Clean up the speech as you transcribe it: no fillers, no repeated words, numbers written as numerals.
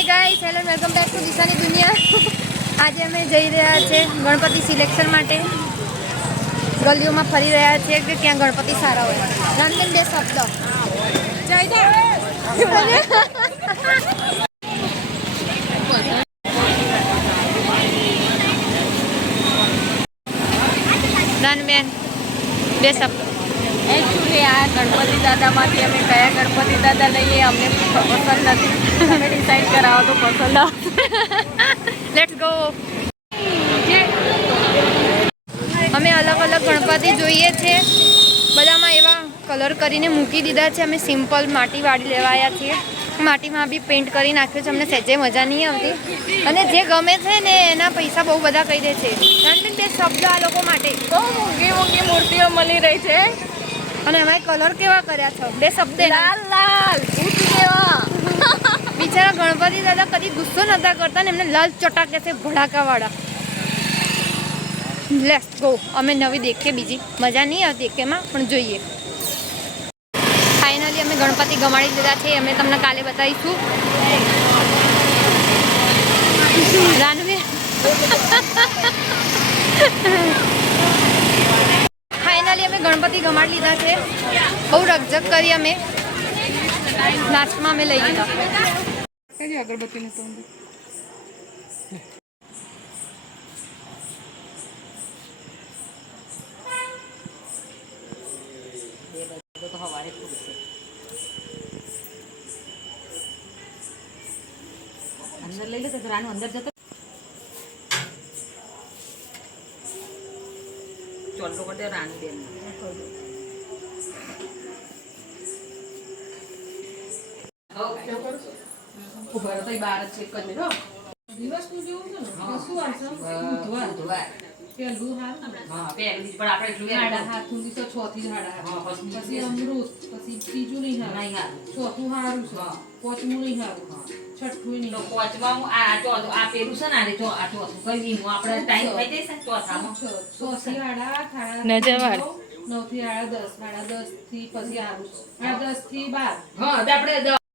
Hi guys, hello welcome back to દિશાની દુનિયા। આજે અમે જઈ રહ્યા છે ગણપતિ સિલેક્શન માટે। ગલીઓમાં ફરી રહ્યા છે કે ક્યાં ગણપતિ સારા હોય। રામબેન બે શબ્દ જય દે। રામબેન બે શબ્દ। एक्चुअली आ गणपति दादा माथी अमे कया गणपति दादा लईए अમને पसंद નથી તમે ડિસાઈડ કરાવો તો પસંદ આવશે। Let's go. અમે અલગ અલગ ગણપતિ જોઈએ છે, બધામાં એવા કલર કરીને મૂકી દીધા છે। અમે સિમ્પલ માટી વાળી લેવાયા છીએ। માટીમાં બી પેઇન્ટ કરી નાખ્યો છે, અમને સહેજે મજા નહીં આવતી અને જે ગમે છે ને એના પૈસા બહુ બધા કહી દે છે। રણબીન બે શબ્દ આ લોકો માટે। બહુ મોંઘી મોંઘી મૂર્તિઓ મળી રહી છે અને એમાં કલર કેવા કર્યા છો, બે શબ્દ। લાલ લાલ ભૂત જેવા। બિચારા ગણપતિ દાદા કદી ગુસ્સો નતા કરતા ને એમને લાલ ચટાકે છે ભડાકાવાળા। Let's go. અમે નવી દેખીએ, બીજી મજા નહીં આવતી એકેમાં પણ જોઈએ। ફાઇનલી અમે ગણપતિ ગમાડી દીધા છે, અમે તમને કાલે બતાવીશું। રાનવી ફાઇનલી અમે ગણપતિ ગમાડી લીધા છે, બહુ રકઝક કરી અમે। લાસ્ટમાં અમે લઈ લીધા અગરબત્તી ને તો अंदर ले ले तो रानू अंदर जतो चोलो करते रानू बेन उभर तो 12 चेक कर लो દિવસ નું જેવું છે ને શું આવશે बुधवार પેલું હાર हां पहले पर આપણે એટલું હાડા હાથ સુધી તો ચોથી હાડા હા, પછી અમૃત પછી ત્રીજું નહીં હાર નહીં હાર ચોથું હારું છે હા પાંચમું નહીં હારું છઠ્ઠું નહીં તો પાંચમાં આ ચોથું આ પેલું છે ને આ તો આ ચોથું કઈ હું આપણે ટાઈમ થઈ જશે ને ચોથામાં ચોથી હાડા થાળા નજરવાર 9 થી હાડા 10 થી પછી હારું છે 10 થી 12 હા આપણે